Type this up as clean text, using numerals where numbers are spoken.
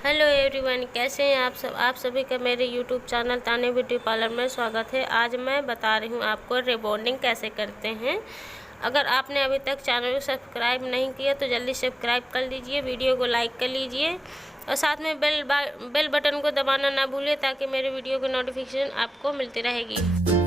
Hello everyone, कैसे हैं आप सभी का मेरे यूट्यूब चैनल ताने ब्यूटी पार्लर में स्वागत है। आज मैं बता रही हूँ आपको रिबॉन्डिंग कैसे करते हैं। अगर आपने अभी तक चैनल को सब्सक्राइब नहीं किया तो जल्दी सब्सक्राइब कर लीजिए, वीडियो को लाइक कर लीजिए और साथ में बेल बटन को दबाना ना भूलिए ताकि मेरे वीडियो की नोटिफिकेशन आपको मिलती रहेगी।